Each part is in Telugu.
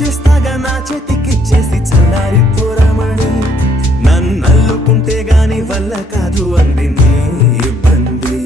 చేస్తాగా నా చేతికిచ్చేసి చల్లారి పోరామణి నన్నల్లుకుంటే గాని వల్ల కాదు అంది నీ ఇబ్బంది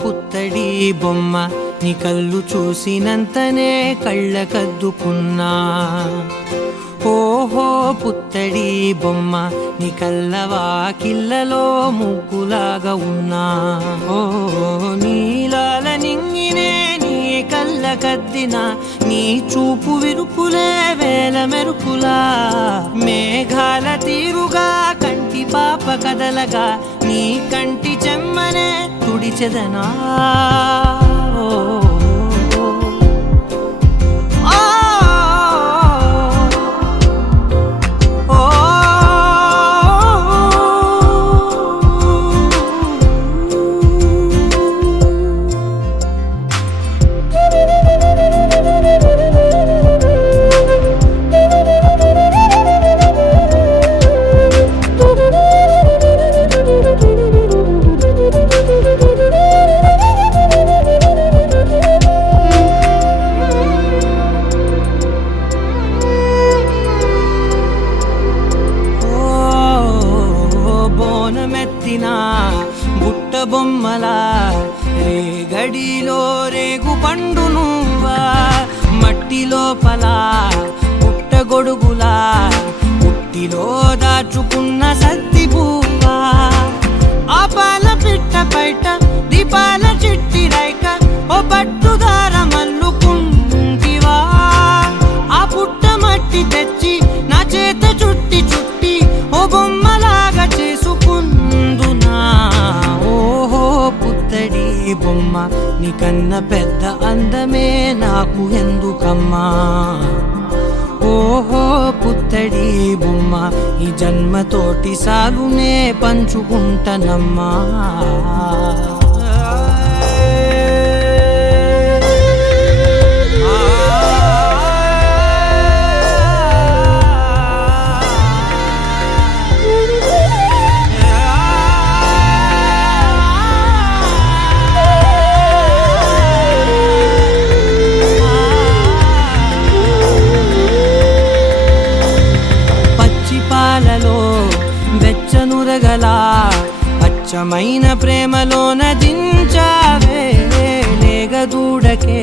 పుత్తడి బొమ్మ నీ కళ్ళు చూసినంతనే కళ్ళకద్దుకున్నా. ఓహో పుత్తడి బొమ్మ నీ కళ్ళవాకిళ్ళలో ముగ్గులాగా ఉన్నా. ఓ నీలాల నింగినే నీ కళ్ళకద్దిన నీ చూపు విరుపులే వేల మెరుపులా మేఘాల తీరుగా కంటి పాప కదలగా నీ కంటి చెమ్మనే తుడిచెదనా ఓ, ఓ, ఓ, బోనమెత్తిన బుట్ట బొమ్మలా రేగడిలో రేగు పండు నువ్వా మట్టి లోపల పుట్ట గొడుగులా పుట్టిలో దాచుకున్న సత్తి పువ్వా ఆ పాల పిట్ట బయట దీపాల చిట్టి రైక ఓ పట్టుదార మల్లుకుంటివా ఆ పుట్ట మట్టి తెచ్చి నా చేత చుట్టి చుట్టి ఓ బొమ్మలాగా చేసుకుందునా ఓహో పుత్తడి బొమ్మ నీకన్న పెద్ద అందమే నాకు ఎందుకమ్మా ఓహో పుత్తడి బొమ్మ ఈ జన్మతోటి సాగునే పంచుకుంటనమ్మా పాలలో వెచ్చనురగల పచ్చమైన ప్రేమలోన దించావే లేగదూడకే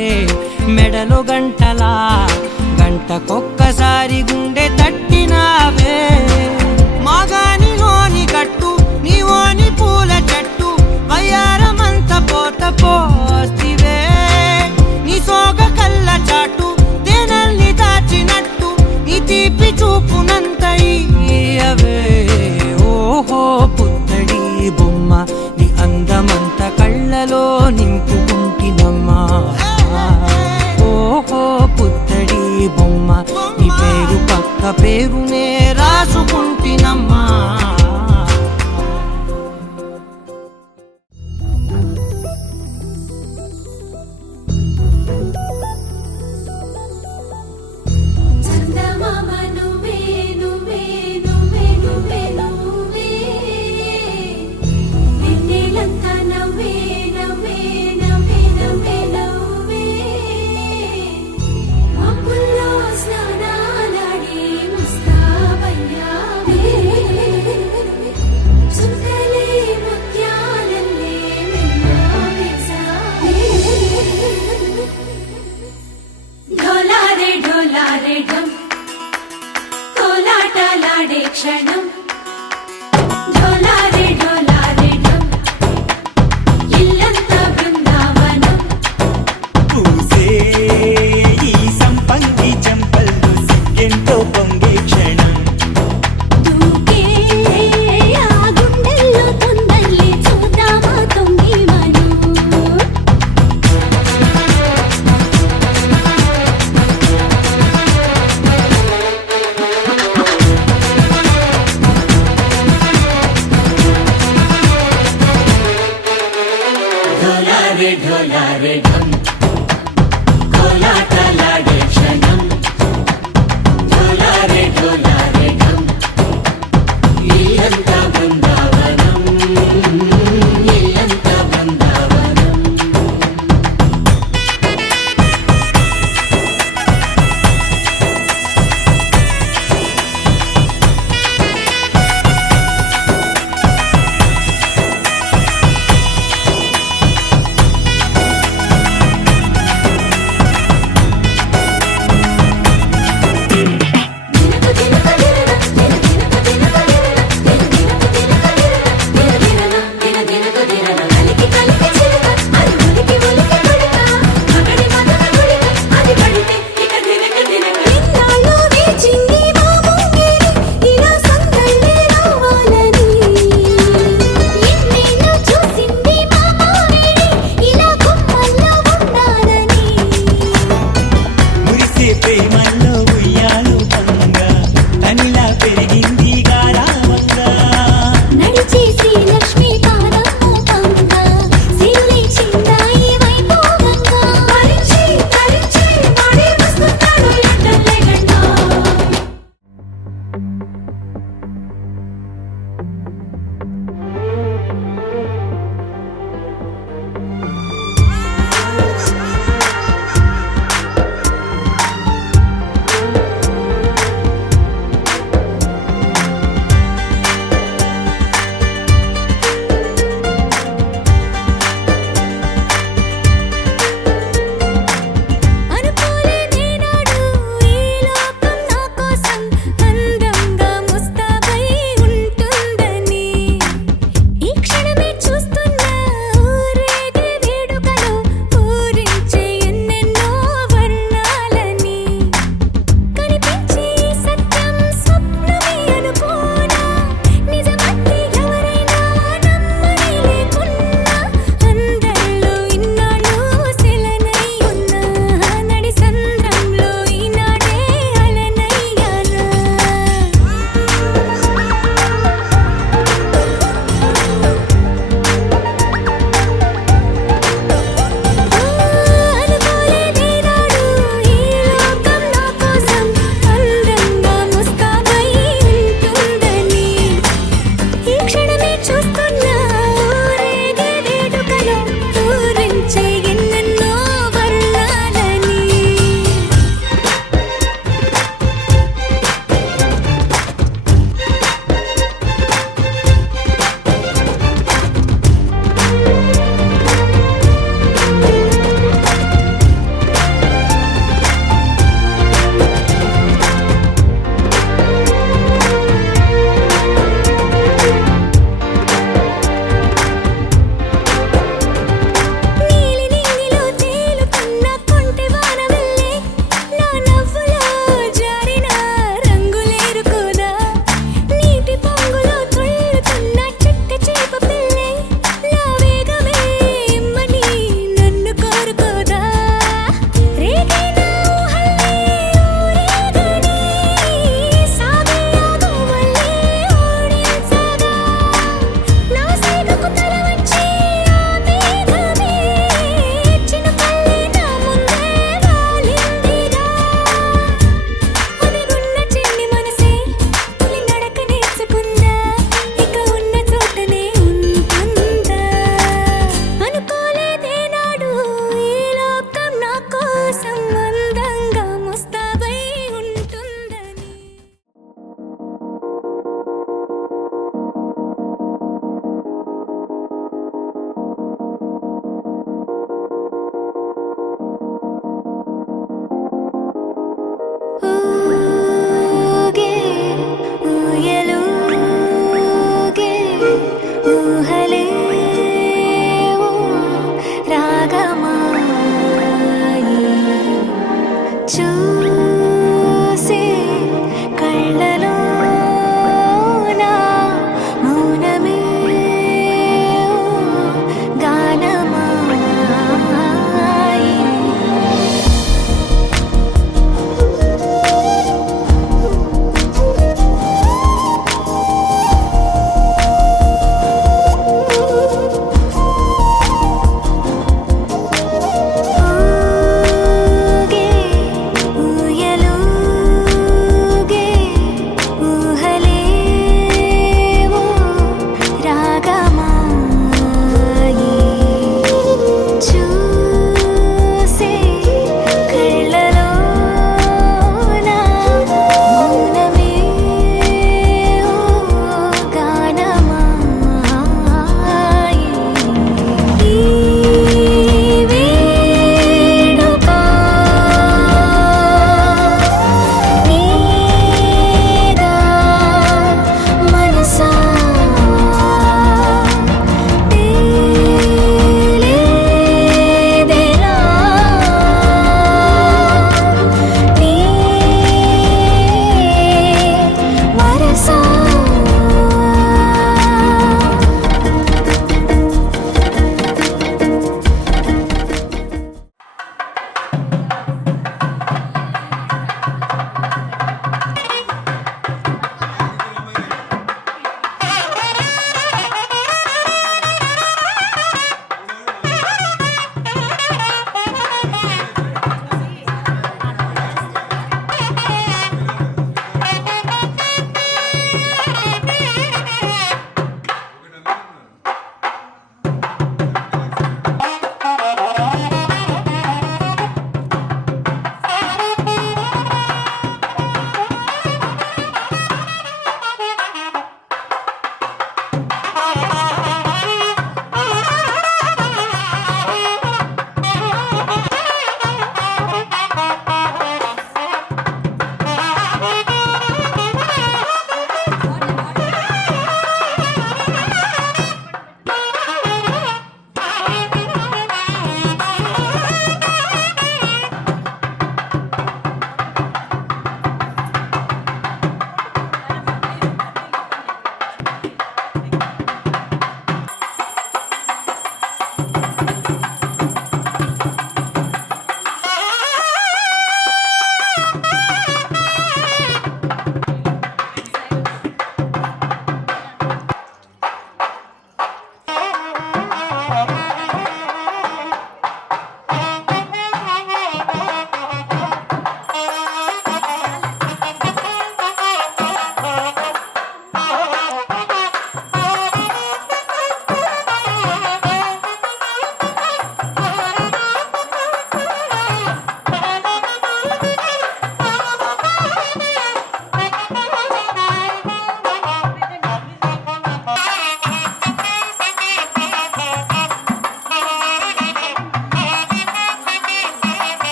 మెడలో గంటలా గంటకొక్కసారి గుండె తట్టినావే మాగానిలోని గట్టు నీవోని పూల చెట్టు వయ్యారమంత పోత పోస్తివే నీ సోగ కళ్ళ చాటు తేనల్ని దాచినట్టు నీ తీపి చూపునంత ఇయ్యవే ఓహో పుత్తడి బొమ్మ నీ అందమంత కళ్ళలో నింపుకుంటినమ్మా ఓహో పుత్తడి బొమ్మ నీ పేరు పక్క పేరునే రాసుకుంటినమ్మా క్షణం ఢోలారే ఢోలారే ఢం ఇల్లంతా బృందావనం పూసే ఈ సంపంగి చెంపల్లో సిగ్గెంతో పొంగే క్షణం దూకే ఆ గుండెల్లో తొందల్లి చూద్దామా తొంగి మనం ढोलारे ढम कोलाटलाडे क्षणं ढोलारे ढोलारे ढम इल्लंता बृंदावनं इल्लंता बृंदावनं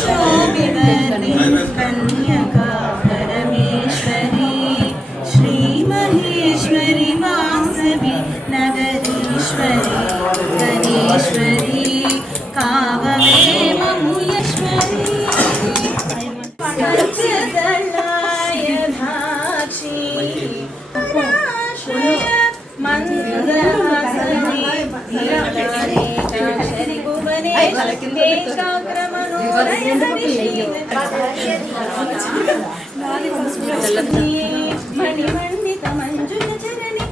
वैश्यवंशयशोभिवर्णि कन्यका परमेश्वरी श्रीमहेश्वरि वासवि नगरीश्वरी गणेश्वरी काववेममुयश्वरी पञ्चदलाय धाक्षी आश्रय मन्दहासने धीरारेखाक्षरि भुवनेश्वरी मणिमण्डित मंजुल चरणी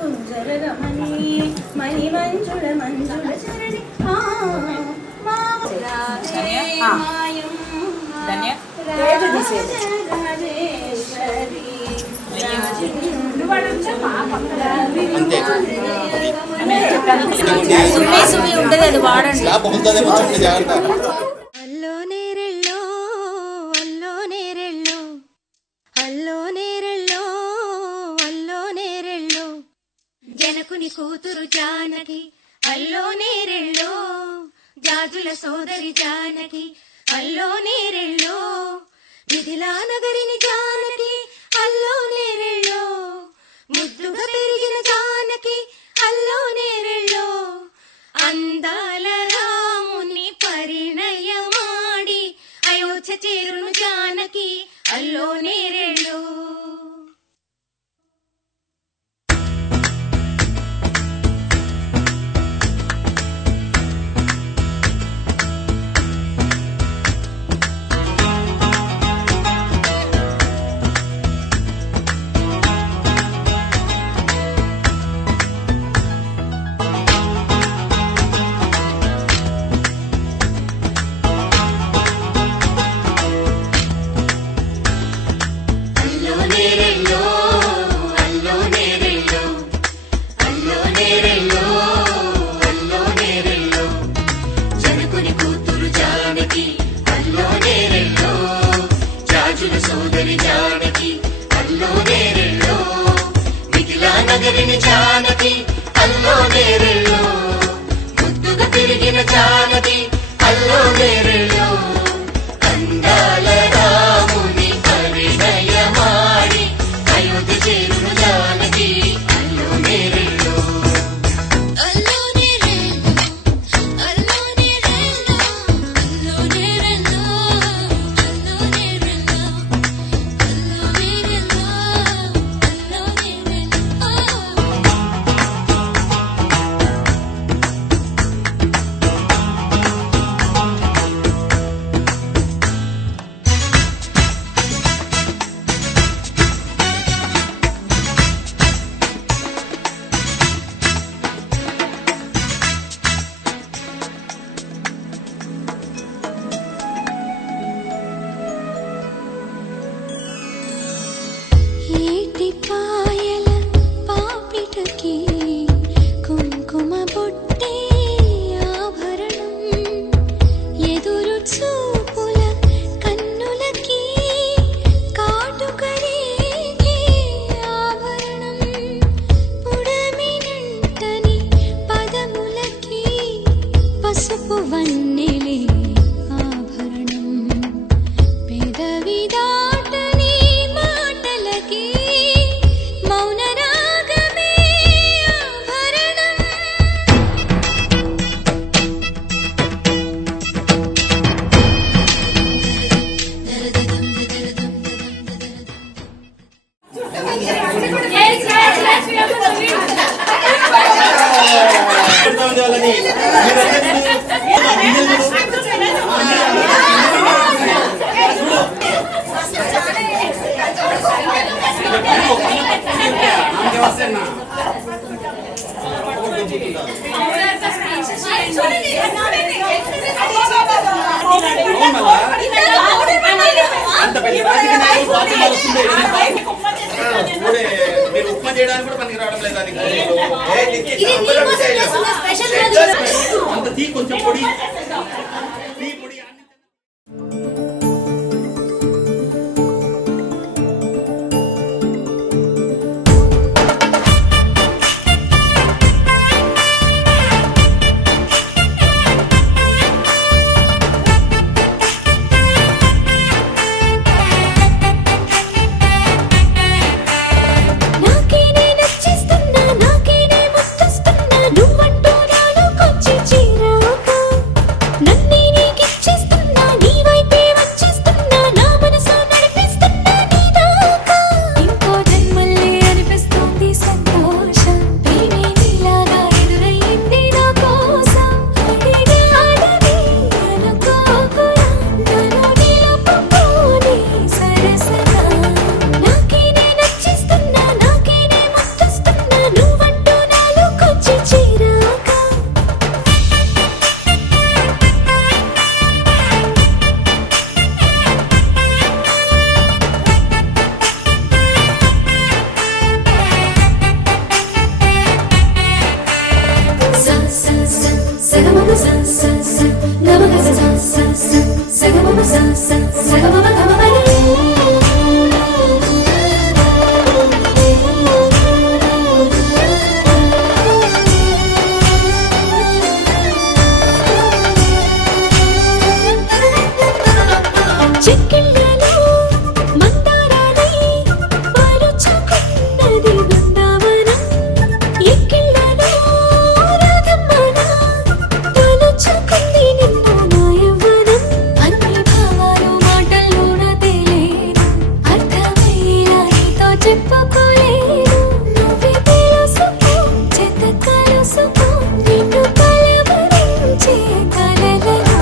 कुंजर रमणी मणिमंजुल मंजुल चरणी అల్లో నేరెళ్ళో అల్లో నేరెళ్ళో అల్లో నేరెళ్ళో అల్లో నేరెళ్ళో జనకుని కూతురు జానకి అల్లో నేరెళ్ళో జాజుల సోదరి జానకి అల్లో నేరెళ్ళో మిథిలా నగరిని జానకి అల్లో నేరెళ్ళో ముద్దుగా పెరిగిన జానకి అల్లో నేరెళ్ళో అందాల రాముని పరిణయమాడి అయోధ్య చేరును జానకి అల్లో నేరెళ్ళో సోదరి జానకి అల్లో నేరెళ్ళో మిథిలా నగరిని జానకి అల్లో నేరెళ్ళో ముద్దుగా తిరిగిన జానకి అల్లో నేరెళ్ళో అందాల రాముని పరిణయమాడి అయోధ్య చేరును జానకి అల్లో నేరెళ్ళో అల్లో నేరెళ్ళో అల్లో నేరెళ్ళో అల్లో నేరెళ్ళో అల్లో నేరెళ్ళో అల్లో నేరెళ్ళో అల్లో నేరెళ్ళో ఏటి పాయల పాపిటకి కుంకుమ బొట్టే ఆభరణం ఎదురు చూపుల కన్నులకి కాటుకరేగే ఆభరణం పుడమినంటని పదములకి పసుపు వన్నెలే ఆభరణం పెదవి దాటని మాటలకి మౌన రాగమే ఆభరణం అంత పెద్ద చేయడానికి కూడా పనికి రావడం లేదా నీకు? అంత తీ కొంచెం పొడి తీ పొడి నాకేనే నచ్చిస్తున్నా నాకేనే ముద్దస్తున్నా నువ్వంటూ నాలోకొచ్చి చేరాక నన్నే నీకిచ్చేస్తున్నా నీ వైపే వచ్చేస్తున్నా నా మనసు నడిపిస్తున్నా నీ దాకా ఇంకో జన్మల్లే అనిపిస్తుంది సంతోషం ప్రేమే నీలాగా ఎదురయ్యింది నా కోసం అడిగాడని అనుకోకురా నన్ను నిలుపుకోని సరసగా నాకేనే నచ్చిస్తున్నా నాకేనే ముద్దస్తున్నా నువ్వంటూ నాలోకొచ్చి చేరాక sa sa sa sa ga ma sa sa sa ga ma sa sa sa sa sa ga ma sa sa sa ga ma ga ma చెక్కిళ్ళలో మందారాలై పరుచుకున్నది Brindavanam ఎక్కిళ్ళలో రాధమ్మన తలుచుకుంది నిన్ను నా యవ్వనం అన్ని భావాలు మాటల్లోన తేలేదు అర్థమయ్యేలా నీతో చెప్పుకోలేను నువ్వే తెలుసుకో చేత కలుసుకో నిన్ను కలవరించే కలలను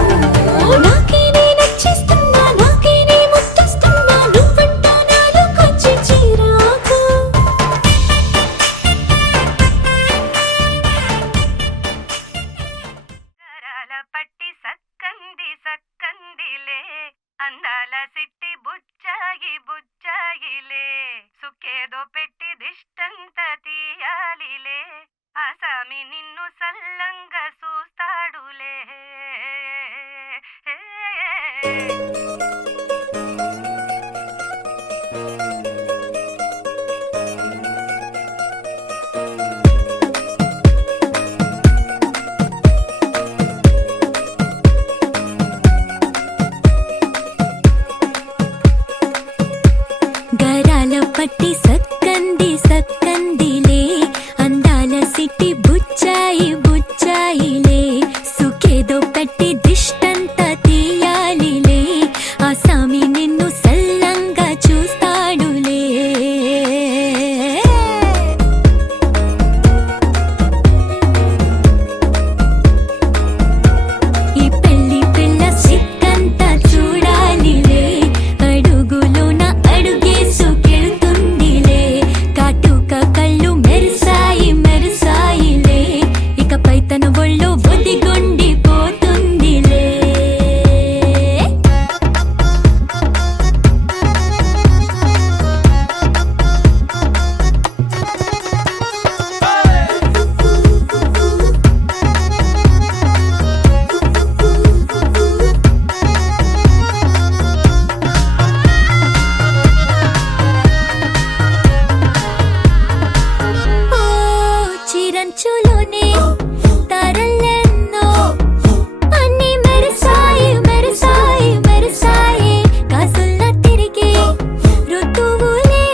నాకేనే నచ్చిస్తున్నా నాకేనే ముద్దస్తున్నా నువ్వంటూ నాలోకొచ్చి చేరాక గరాల పట్టి సక్కంది సక్కందిలే అందాల సిట్టి బుచ్చాయి బుచ్చాయిలే సుక్కేదో పెట్టి దిష్టంత తీయాలిలే ఆసామి నిన్ను సల్లంగా చూస్తాడులే గరాల పట్టి సక్కంది సక్కందిలే అందాల సిట్టి బుచ్చాయి బుచ్చాయిలే సుఖేదో పెట్టి దిష్టంత తీయాలిలే ఆ సామి నిన్ను సల్లంగా చూస్తాడులే ఈ పెళ్లి పిల్ల సిక్కంతా చూడాలిలే అడుగులోన అడుగేసుకెళ్తుందిలే కాటుక కళ్ళు మెరిసాయి మెరిసాయిలే ఇకపై తన ఒళ్ళో ఒదిగొండిపోతుందిలే ఓ చిరంచులోనే తారలెన్నో అన్ని మెరిసాయి మెరిసాయి మెరిసాయి కాసుల్లా తిరిగి ఋతువులే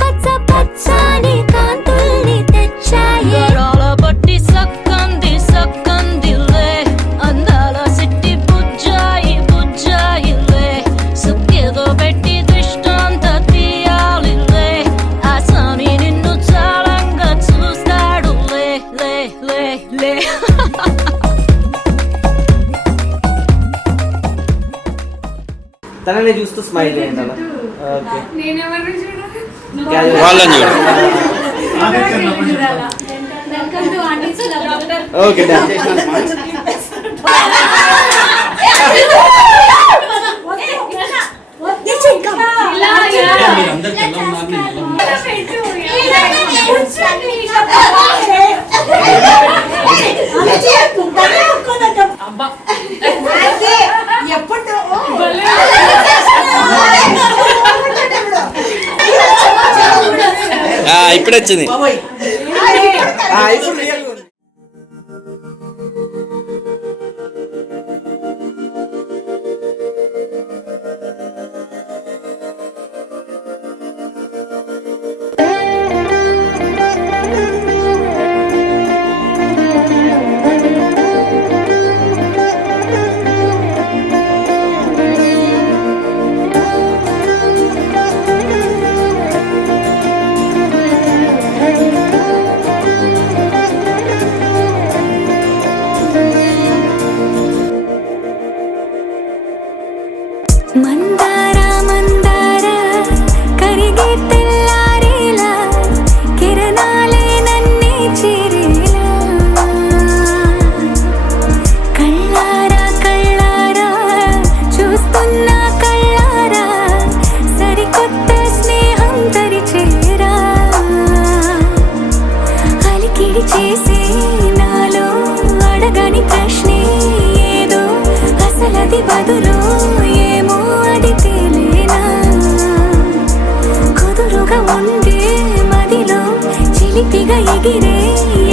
పచ్చ పచ్చని కాంతుల్ని తెచ్చాయి గరాల పట్టి సక్కంది సక్కందిలే అందాల సిట్టి బుజ్జాయి బుజ్జాయిలే సుక్కేదో పెట్టి దిష్టంత తీయాలిలే ఆ సామి నిన్ను చాలంగా చూస్తాడు లే లే లే లే తనని చూస్తూ స్మైల్ చేయండి అలా. ఓకే వాళ్ళని చూడు. Okay done. ఇలా ఇప్పుడు వచ్చింది. ఇప్పుడు రియల్ ఉంది. మందార మందార కరిగే తెల్లారేలా కిరణాలే నన్నే చేరేలా కళ్ళారా కళ్ళారా చూస్తున్నా కళ్ళారా సరికొత్త స్నేహం తరిచేరా అలికిడి చేసే నాలో అడగని ప్రశ్నే ఏదో అసలది బదులు ఏమో అది తేలేనా కుదురుగా ఉండే మదిలో చిలిపిగా ఎగిరే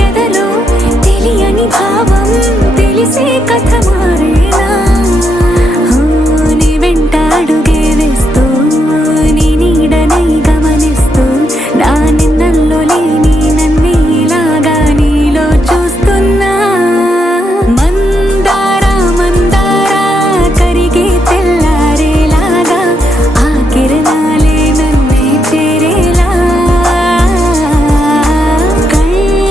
ఎదలో తెలియని భావం తెలిసే కథ మారేనా నీ వెంట అడుగే వేస్తూ నీ నీడనై గమనిస్తూ నా నిన్నల్లో లేని నన్నే ఇలాగా నీలో చూస్తున్నా మందార మందార కరిగే తెల్లారేలాగా ఆ కిరణాలే నన్నే చేరేలా కళ్ళారా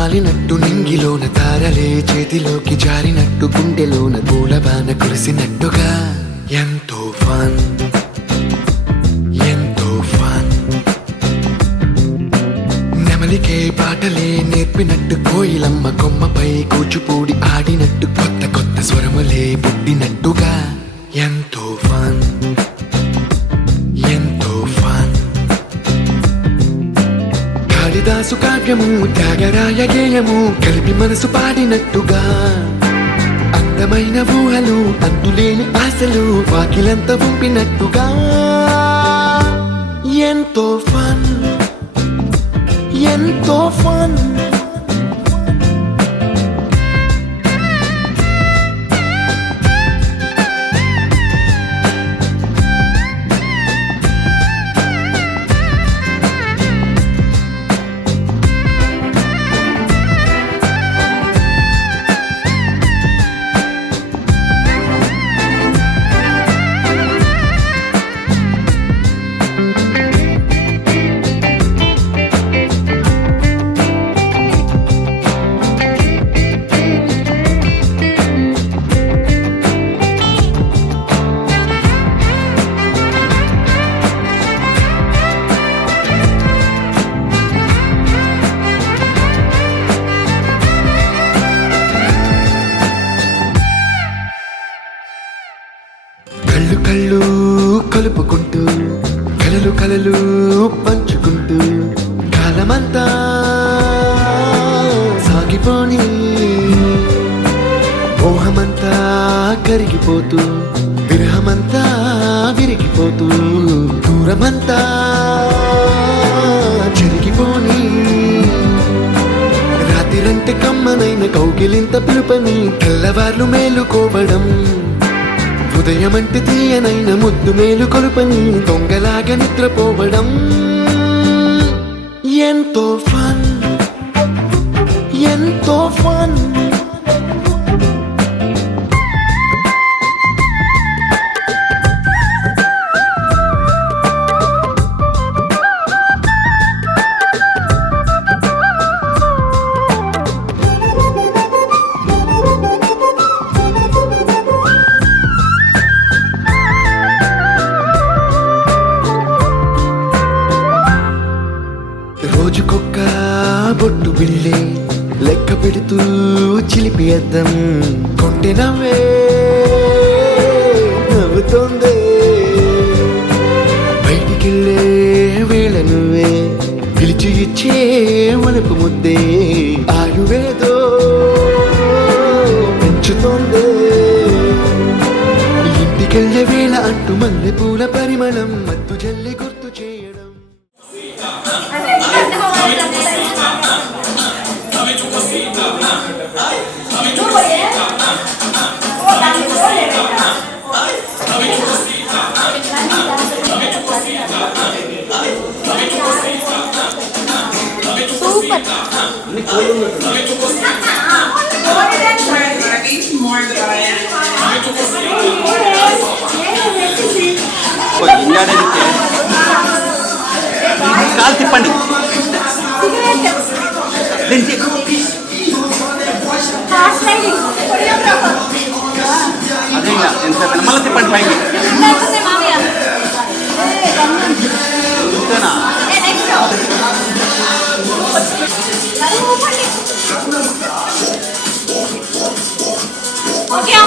వాలినట్టు నింగిలోన తారలే చేతిలోకి జారినట్టు గుండెలోన పూలబాన కురిసినట్టుగా ఎంతో ఫన్ ఎంతో ఫన్ నెమలికే పాటలే నేర్పినట్టు కోయిలమ్మ కొమ్మపై కూచిపూడి ఆడినట్టు కొత్త కొత్త స్వరములే పుట్టినట్టుగా ఎంతో ఫన్ ఎంతో ఫన్ కాళిదాసు కావ్యము త్యాగరాయ గేయము కలిపి మనసు పాడినట్టుగా అందమైన ఊహలు అంతులేని ఆశలు వాకిలంత పంపినట్టుగా ఎంతో ఫన్ ఎంతో ఫన్ కళ్ళు కళ్ళు కలుపుకుంటూ కలలు కలలు పంచుకుంటూ కాలమంతా సాగిపోని మోహమంతా కరిగిపోతూ విరహమంతా విరిగిపోతూ దూరమంతా జరిగిపోని రాత్రిరంటే కమ్మనైన కౌగిలింత పిలుపని తెల్లవార్లు మేలుకోవడం ఉదయమంటే తీయనైన ముద్దు మేలు కొలుపని దొంగలాగా నిద్రపోవడం ఎంతో ఫన్ ఎంతో ఫన్ రోజుకొక్క బొట్టు బిళ్ళే లెక్క పెడుతూ చిలిపి అద్దం కొంటె నవ్వే నవ్వుతోందే బయటికెళ్ళే వేళ నువ్వే పిలిచి ఇచ్చే వనపు ముద్దే ఆయువేదో పెంచుతోందే ఇంటికెళ్ళే వేళ అంటూ మల్లె పూల పరిమళం మత్తు జల్లి గుర్తు చేయడం కాలు తిప్పండి దించి అదే ఇంకా ఎంతసేపు మళ్ళీ తిప్పండి పైకి ఇంతేనా Okay,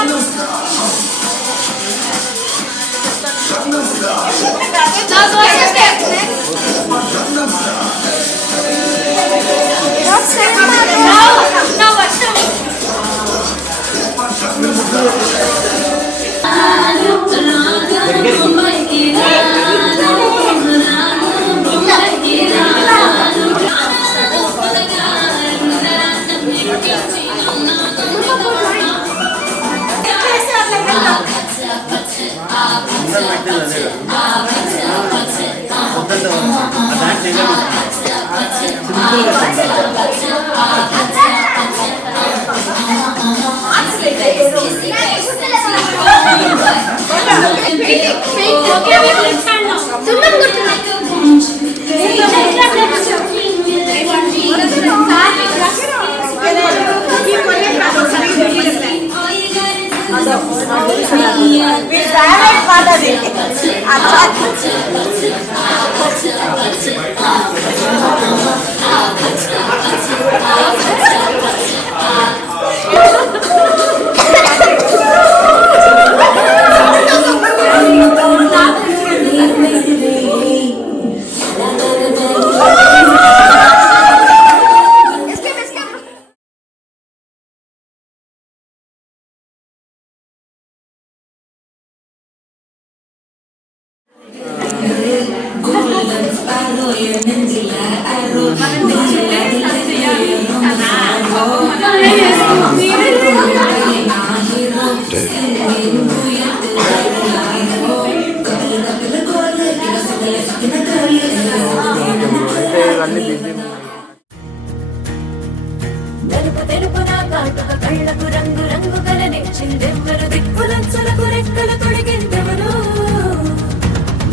నలుపు తెలుపున కాటుక కళ్ళకు రంగు రంగు కలనిచ్చిందెవ్వరు దిక్కులంచులకు రెక్కలు తొడిగిందెవరు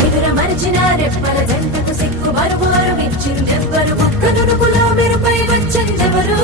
నిదుర మరిచిన రెప్పల జంటకు సిక్కు మరుమారు ఇచ్చిందెవ్వరు ఒక్క నుడుపులో మెరుపై వచ్చిందెవరు